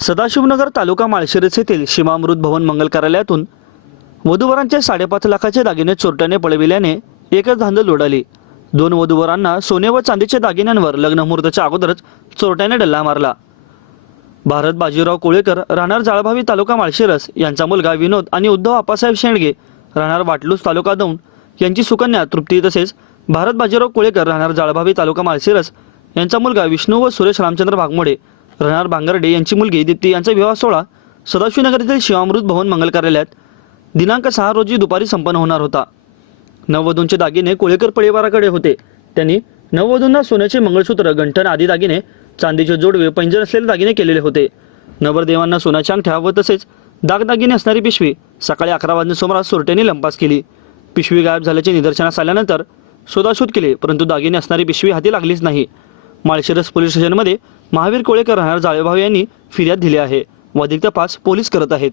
सदाशिवनगर तालुका माळशिरस येथील शिमामृत भवन मंगल कार्यालयातून वधूवरांचे साडेपाच लाखाचे दागिने चोरट्याने पळविल्याने एकच धांदल उडाली. दोन वधूवरांना सोने व चांदीच्या दागिन्यांवर लग्नमुहूर्ताच्या अगोदरच चोरट्याने डल्ला मारला. भारत बाजीराव कोळेकर राहणार जाळभावी तालुका माळशिरस यांचा मुलगा विनोद आणि उद्धव आप्पासाहेब शेंडगे राहणार वाटलूस तालुका दौंड यांची सुकन्या तृप्ती तसेच भारत बाजीराव कोळेकर राहणार जाळभावी तालुका माळशिरस यांचा मुलगा विष्णू व सुरेश रामचंद्र भागमोडे रणार भांगर्डे यांची मुलगी दीप्ती यांचा विवाह सोहळा सदाशिवनगर येथील शिवामृत भवन मंगल कार्यालयात दिनांक सहा रोजी दुपारी संपन्न होणार होता. नववधूंचे दागिने कोळेकर परिवाराकडे होते. त्यांनी नववधूंना सोन्याचे मंगळसूत्र गंठण आदी दागिने चांदीचे जोडवे पैंजण असलेले दागिने केलेले होते. नवरदेवांना सोन्याच्या अंगठ्या व तसेच दागदागिने असणारी पिशवी सकाळी अकरा वाजण्या सुमारास चोरट्यांनी लंपास केली. पिशवी गायब झाल्याचे निदर्शनास आल्यानंतर शोधाशोध केले परंतु दागिने असणारी पिशवी हाती लागलीच नाही. माळशिरस पोलीस स्टेशनमध्ये महावीर कोळेकर राहणार जाळेभाव यांनी फिर्याद दिली आहे. व अधिक तपास पोलीस करत आहेत.